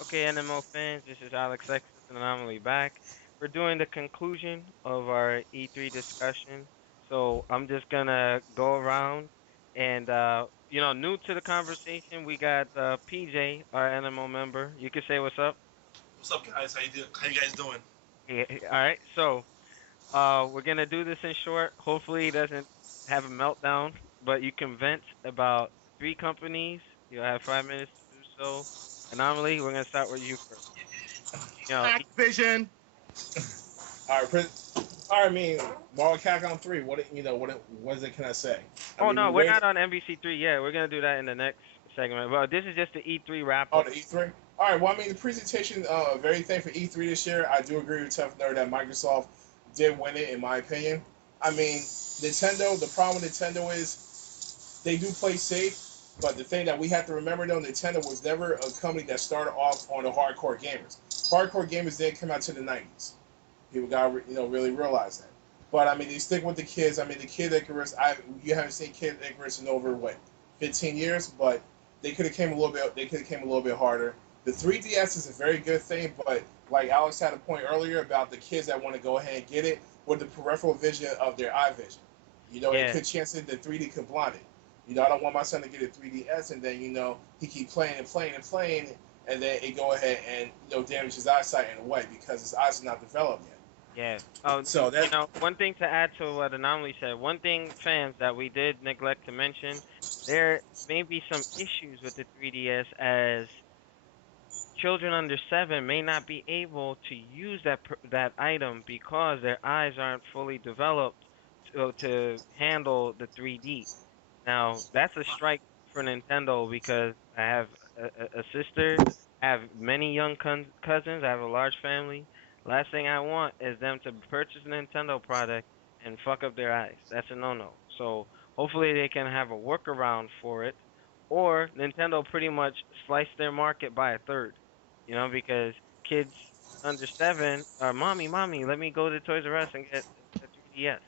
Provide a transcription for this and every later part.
Okay, nMo fans, this is Alex X and Anomaly back. We're doing the conclusion of our E3 discussion. So I'm just gonna go around and new to the conversation, we got PJ, our nMo member. You can say what's up. What's up, guys? How you guys doing? Yeah, all right. So we're gonna do this in short. Hopefully he doesn't have a meltdown, but you can vent about three companies. You'll have 5 minutes to do so. Anomaly, we're gonna start with you first. You know, Activision. All right, all right. I mean, Marvel Capcom 3. What is it? Can I say? I Oh mean, no, we we're waited. not on MVC3 yet. We're gonna do that in the next segment. Well, this is just the E3 wrap Oh, up. the E3. All right. Well, I mean, the presentation. Very thing for E3 this year. I do agree with Tough Nerd that Microsoft did win it, in my opinion. I mean, Nintendo. The problem with Nintendo is they do play safe, but the thing that we have to remember though, Nintendo was never a company that started off on the hardcore gamers. Hardcore gamers didn't come out to the '90s. People got really realize that. But I mean, they stick with the kids. I mean, the Kid Icarus. You haven't seen Kid Icarus in over what 15 years, but they could have came a little bit. They could have came a little bit harder. The 3DS is a very good thing, but like Alex had a point earlier about the kids that want to go ahead and get it with the peripheral vision of their eye vision. It Yeah, could chance it the 3D could blind it. I don't want my son to get a 3DS and then he keep playing and playing and playing, and then it go ahead and damage his eyesight in a way because his eyes are not developed yet. yeah. Oh, So that one thing to add to what Anomaly said. One thing, fans, that we did neglect to mention, there may be some issues with the 3DS as children under 7 may not be able to use that item because their eyes aren't fully developed to handle the 3D. Now, that's a strike for Nintendo because I have a sister, I have many young cousins, I have a large family. Last thing I want is them to purchase a Nintendo product and fuck up their eyes. That's a no-no. So hopefully they can have a workaround for it, or Nintendo pretty much slice their market by a third. Because kids under 7 are, mommy, let me go to Toys R Us and get a 3DS.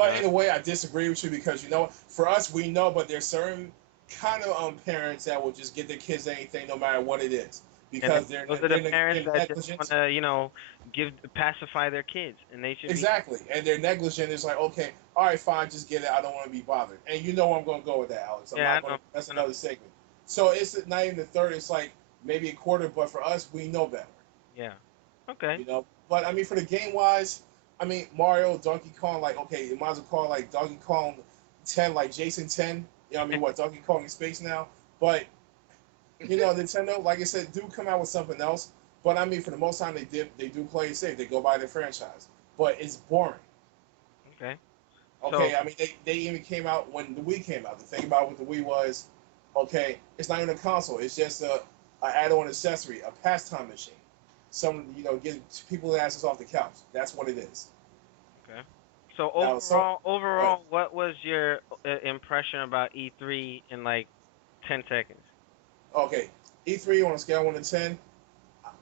You But know, in a way, I disagree with you because for us, we know, but there's certain kind of parents that will just get their kids anything, no matter what it is, and because they're those are the parents they're that just want negligent. to, give pacify their kids, and they should be. Exactly, and they're negligent. It's like, okay, all right, fine, just get it. I don't want to be bothered. And you know where I'm going to go with that, Alex. I'm Yeah, not I going know, to. That's I know. another segment. So it's not even the third. It's like maybe a quarter, but for us, we know better. Yeah. Okay. But I mean, for the game wise, I mean, Mario, Donkey Kong, like, okay, you might as well call like Donkey Kong 10, like Jason 10. I mean, what, Donkey Kong in space now? But, Nintendo, like I said, do come out with something else. But I mean, for the most time, they do play it safe. They go by their franchise. But it's boring. Okay. So Okay, I mean, they even came out when the Wii came out. The thing about with the Wii was, okay, it's not even a console. It's just a add-on accessory, a pastime machine. Get people asses off the couch. That's what it is. okay. So Now, so, but what was your impression about E3 in like 10 seconds? okay, E3 on a scale of 1 to 10.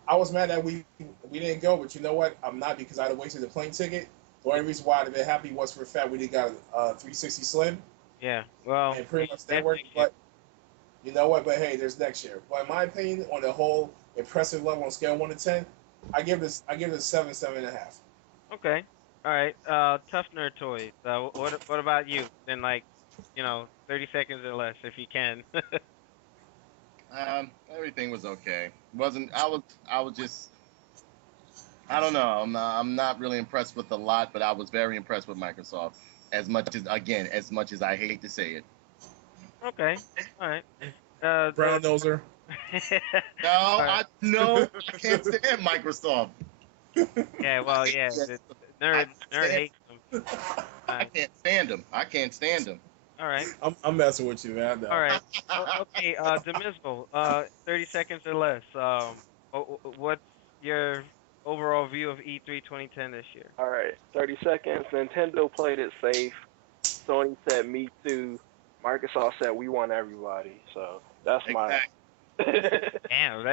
I was mad that we didn't go, but you know what? I'm not because I'd have wasted the plane ticket. The only reason why I'd have been happy was for the fact we did got a 360 Slim Yeah. Well, and pretty much that that's worked. next year. But you know what? But hey, there's next year. But in my opinion, on the whole impressive level on a scale of 1 to 10, I give it a 7, 7.5. Okay. All right. Tough nerd toys. What about you? In like, 30 seconds or less, if you can. Everything was okay. Wasn't I was just I don't know. I'm not really impressed with a lot, but I was very impressed with Microsoft. As much as I hate to say it. Okay. All right. Brown noser. No, All right. I can't stand Microsoft. Yeah. I Well, hate yeah. yes, The I nerd can't nerd stand hates them. All I right. can't stand them. I can't stand them. All right. I'm messing with you, man. All No. right. Okay. Demismo. 30 seconds or less. What's your overall view of E3 2010 this year? All right, 30 seconds. Nintendo played it safe. Sony said me too. Microsoft said we want everybody. So that's my. Exactly. Damn.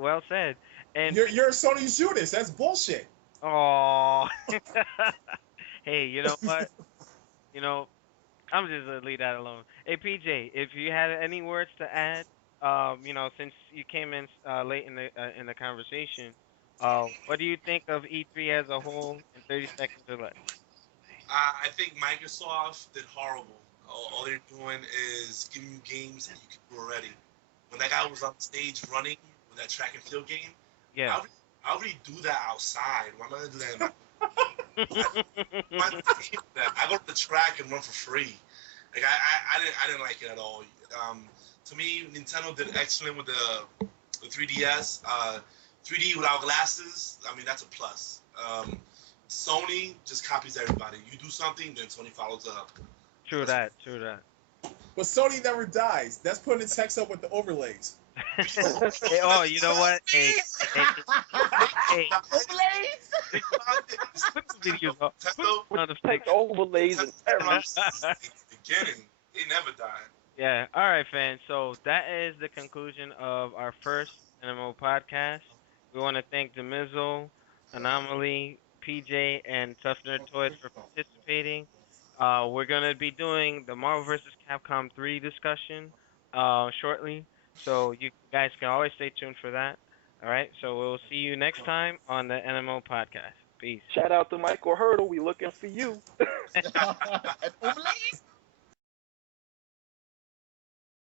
Well said. And You're Sony Judas. That's bullshit. oh. Hey, you know what? You know, I'm just gonna leave that alone. Hey, PJ, if you had any words to add since you came in late in the conversation, what do you think of E3 as a whole in 30 seconds or less? I think Microsoft did horrible. All they're doing is giving you games that you can do already. When that guy was on stage running with that track and field game, Yeah. I already, I already do that outside. Why am I gonna do that in my I, I, I go to the track and run for free. Like I didn't like it at all. To me, Nintendo did excellent with the 3DS. 3D without glasses, I mean that's a plus. Sony just copies everybody. You do something, then Sony follows up. True That's, that. True that. But Sony never dies. That's putting the text up with the overlays. Hey, oh, you know what? Hey, hey, Overlays? put the videos up. Nintendo On the Take picture. overlays and everything. in the beginning, they never died. Yeah. All right, fans. So that is the conclusion of our first NMO podcast. We want to thank Demizzle, Anomaly, PJ, and Tough Nerd Toys for participating. We're gonna be doing the Marvel vs. Capcom 3 discussion shortly, so you guys can always stay tuned for that. All right. So we'll see you next time on the NMO podcast. Peace. Shout out to Michael Hurdle. We looking for you. Overlays?